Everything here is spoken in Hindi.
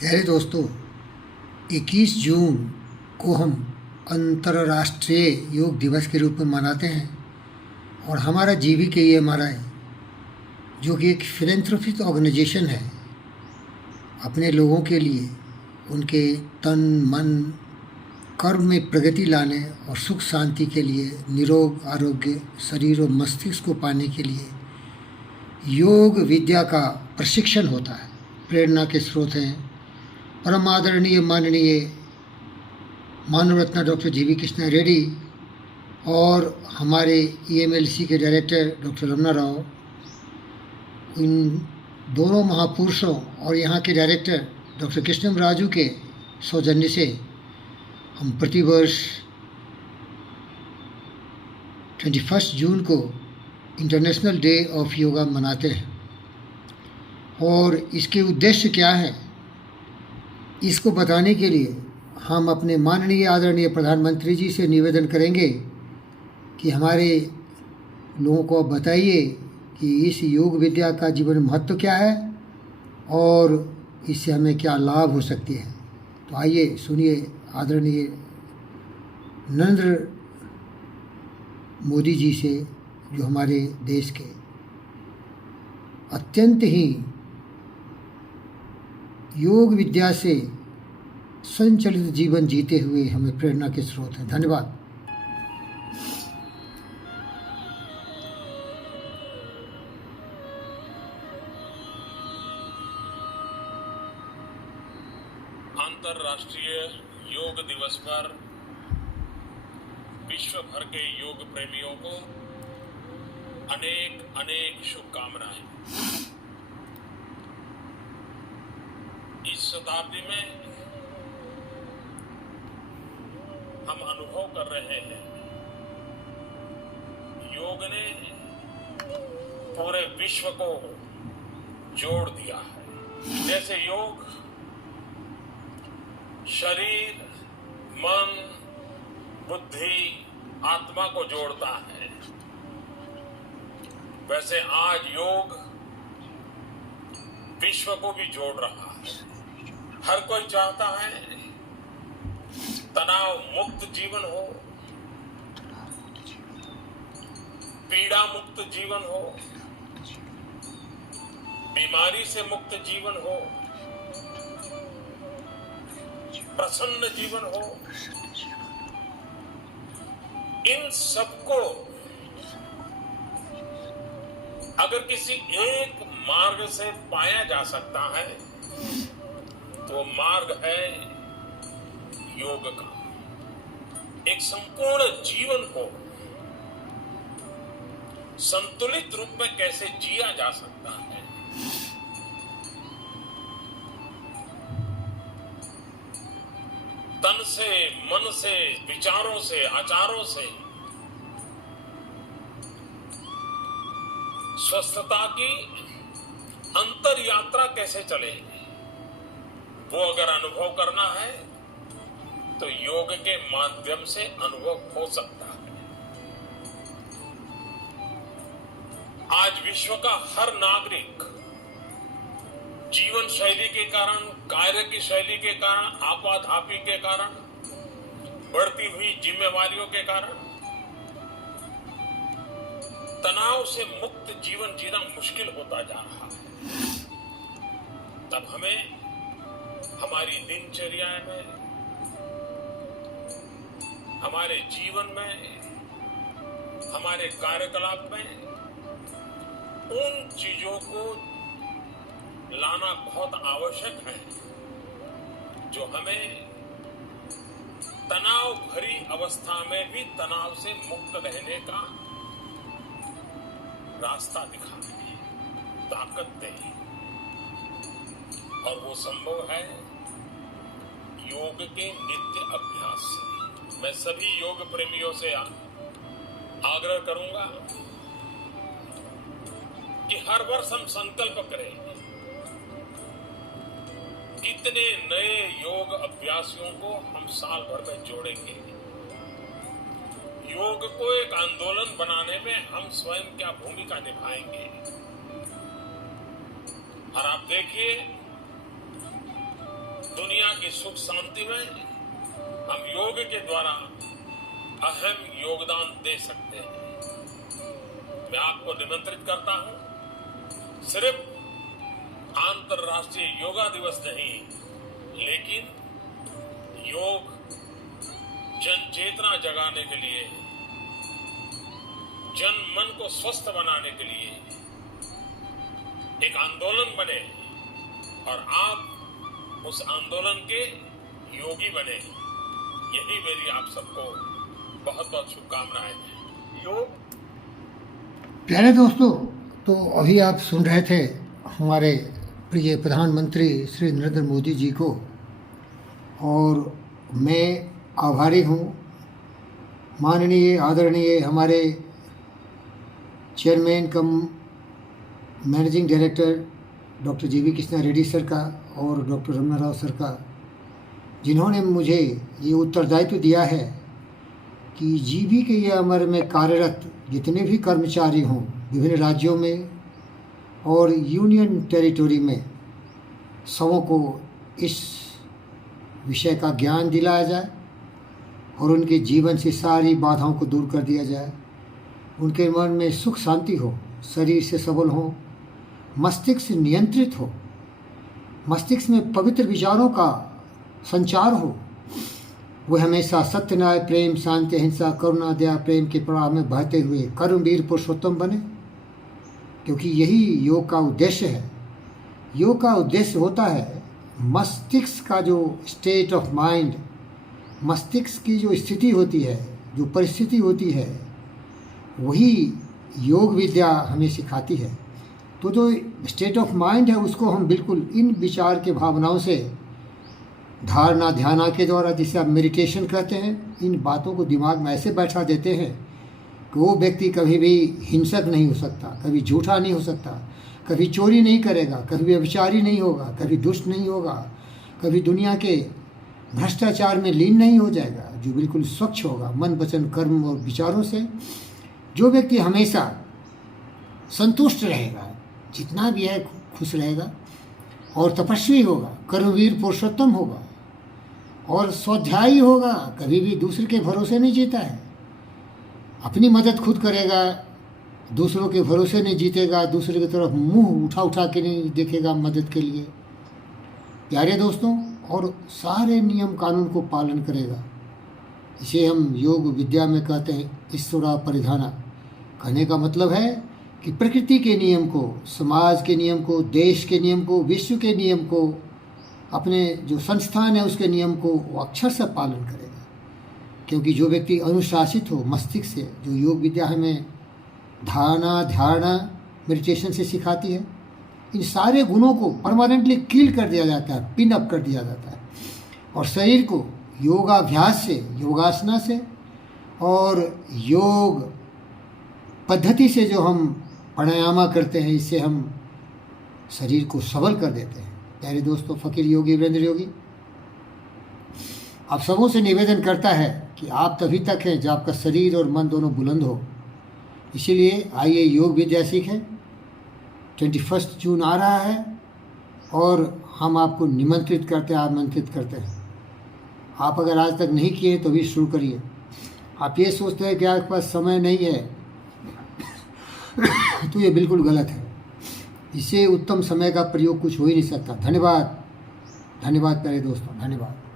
प्यारे दोस्तों, 21 जून को हम अंतर्राष्ट्रीय योग दिवस के रूप में मनाते हैं और हमारा GVKEMRI जो कि एक फिलेंथ्रोपिक ऑर्गेनाइजेशन है, अपने लोगों के लिए उनके तन मन कर्म में प्रगति लाने और सुख शांति के लिए, निरोग आरोग्य शरीर और मस्तिष्क को पाने के लिए योग विद्या का प्रशिक्षण होता है। प्रेरणा के स्रोत हैं परम आदरणीय माननीय मानव रत्न डॉक्टर GV कृष्णा रेड्डी और हमारे EMLC के डायरेक्टर डॉक्टर रमना राव। इन दोनों महापुरुषों और यहाँ के डायरेक्टर डॉक्टर कृष्णम राजू के सौजन्य से हम प्रतिवर्ष 21 जून को इंटरनेशनल डे ऑफ योगा मनाते हैं। और इसके उद्देश्य क्या है, इसको बताने के लिए हम अपने माननीय आदरणीय प्रधानमंत्री जी से निवेदन करेंगे कि हमारे लोगों को बताइए कि इस योग विद्या का जीवन में महत्व क्या है और इससे हमें क्या लाभ हो सकते हैं। तो आइए सुनिए आदरणीय नरेंद्र मोदी जी से, जो हमारे देश के अत्यंत ही योग विद्या से संचलित जीवन जीते हुए हमें प्रेरणा के स्रोत हैं। धन्यवाद। अंतर्राष्ट्रीय योग दिवस पर विश्व भर के योग प्रेमियों को अनेक अनेक शुभकामनाएं। इस शताब्दी में हम अनुभव कर रहे हैं, योग ने पूरे विश्व को जोड़ दिया है। जैसे योग शरीर, मन, बुद्धि, आत्मा को जोड़ता है, वैसे आज योग विश्व को भी जोड़ रहा है। हर कोई चाहता है तनाव मुक्त जीवन हो, पीड़ा मुक्त जीवन हो, बीमारी से मुक्त जीवन हो, प्रसन्न जीवन हो। इन सबको अगर किसी एक मार्ग से पाया जा सकता है तो मार्ग है योग का। एक संपूर्ण जीवन को संतुलित रूप में कैसे जिया जा सकता है, तन से, मन से, विचारों से, आचारों से स्वस्थता की अंतर यात्रा कैसे चले, वो अगर अनुभव करना है तो योग के माध्यम से अनुभव हो सकता है। आज विश्व का हर नागरिक जीवन शैली के कारण, कार्य की शैली के कारण, आपाधापी के कारण, बढ़ती हुई जिम्मेवारियों के कारण तनाव से मुक्त जीवन जीना मुश्किल होता जा रहा है। तब हमें हमारी दिनचर्या में, हमारे जीवन में, हमारे कार्यकलाप में उन चीजों को लाना बहुत आवश्यक है जो हमें तनाव भरी अवस्था में भी तनाव से मुक्त रहने का रास्ता दिखाए, ताकत दे। और वो संभव है योग के नित्य अभ्यास से। मैं सभी योग प्रेमियों से आग्रह करूंगा कि हर वर्ष हम संकल्प करें, कितने नए योग अभ्यासियों को हम साल भर में जोड़ेंगे। योग को एक आंदोलन बनाने में हम स्वयं क्या भूमिका निभाएंगे। और आप देखिए दुनिया की सुख शांति में हम योग के द्वारा अहम योगदान दे सकते हैं। मैं आपको निमंत्रित करता हूं, सिर्फ अंतर्राष्ट्रीय योगा दिवस नहीं, लेकिन योग जन चेतना जगाने के लिए, जन मन को स्वस्थ बनाने के लिए एक आंदोलन बने और आप उस आंदोलन के योगी बने। यही मेरी आप सबको बहुत बहुत शुभकामनाएं हैं। योग। प्यारे दोस्तों, तो अभी आप सुन रहे थे हमारे प्रिय प्रधानमंत्री श्री नरेंद्र मोदी जी को, और मैं आभारी हूँ माननीय आदरणीय हमारे chairman cum managing director doctor G.V.. Krishna Reddy sir का और डॉक्टर रमना राव सर का, जिन्होंने मुझे ये उत्तरदायित्व दिया है कि जीबी के ये अमर में कार्यरत जितने भी कर्मचारी हों विभिन्न राज्यों में और यूनियन टेरिटरी में, सबों को इस विषय का ज्ञान दिलाया जाए और उनके जीवन से सारी बाधाओं को दूर कर दिया जाए। उनके मन में सुख शांति हो, शरीर से सबल हो, मस्तिष्क नियंत्रित हो, मस्तिष्क में पवित्र विचारों का संचार हो, वे हमेशा सत्य, न्याय, प्रेम, शांति, अहिंसा, करुणा, दया, प्रेम के प्रवाह में बहते हुए कर्मवीर पुरुषोत्तम बने, क्योंकि यही योग का उद्देश्य है। योग का उद्देश्य होता है मस्तिष्क का जो स्टेट ऑफ माइंड, मस्तिष्क की जो स्थिति होती है, जो परिस्थिति होती है, वही योग विद्या हमें सिखाती है। तो जो स्टेट ऑफ माइंड है उसको हम बिल्कुल इन विचार के भावनाओं से धारणा ध्यान के द्वारा, जिसे आप मेडिटेशन कहते हैं, इन बातों को दिमाग में ऐसे बैठा देते हैं कि वो व्यक्ति कभी भी हिंसक नहीं हो सकता, कभी झूठा नहीं हो सकता, कभी चोरी नहीं करेगा, कभी व्यभिचारी नहीं होगा, कभी दुष्ट नहीं होगा, कभी दुनिया के भ्रष्टाचार में लीन नहीं हो जाएगा, जो बिल्कुल स्वच्छ होगा मन वचन कर्म और विचारों से। जो व्यक्ति हमेशा संतुष्ट रहेगा, जितना भी है खुश रहेगा, और तपस्वी होगा, कर्मवीर पुरुषोत्तम होगा और स्वाध्यायी होगा, कभी भी दूसरे के भरोसे नहीं जीता है, अपनी मदद खुद करेगा, दूसरों के भरोसे नहीं जीतेगा, दूसरे की तरफ मुंह उठा उठा के नहीं देखेगा मदद के लिए, प्यारे दोस्तों, और सारे नियम कानून को पालन करेगा। इसे हम योग विद्या में कहते हैं ईश्वरा परिधाना। कहने का मतलब है कि प्रकृति के नियम को, समाज के नियम को, देश के नियम को, विश्व के नियम को, अपने जो संस्थान है उसके नियम को वो अक्षर से पालन करेगा। क्योंकि जो व्यक्ति अनुशासित हो मस्तिष्क से, जो योग विद्या हमें धारणा ध्यान मेडिटेशन से सिखाती है, इन सारे गुणों को परमानेंटली किल कर दिया जाता है, पिन अप कर दिया जाता है, और शरीर को योगाभ्यास से, योगासना से और योग पद्धति से जो हम प्राणायाम करते हैं, इससे हम शरीर को सबल कर देते हैं। प्यारे दोस्तों, फकीर योगी वीरेंद्र योगी आप सबों से निवेदन करता है कि आप तभी तक हैं जब आपका शरीर और मन दोनों बुलंद हो। इसीलिए आइए योग विद्या सीखें। 21 जून आ रहा है और हम आपको निमंत्रित करते हैं, आमंत्रित करते हैं। आप अगर आज तक नहीं किए तो भी शुरू करिए। आप ये सोचते हैं कि आपके पास समय नहीं है तो ये बिल्कुल गलत है। इससे उत्तम समय का प्रयोग कुछ हो ही नहीं सकता। धन्यवाद, धन्यवाद प्यारे दोस्तों, धन्यवाद।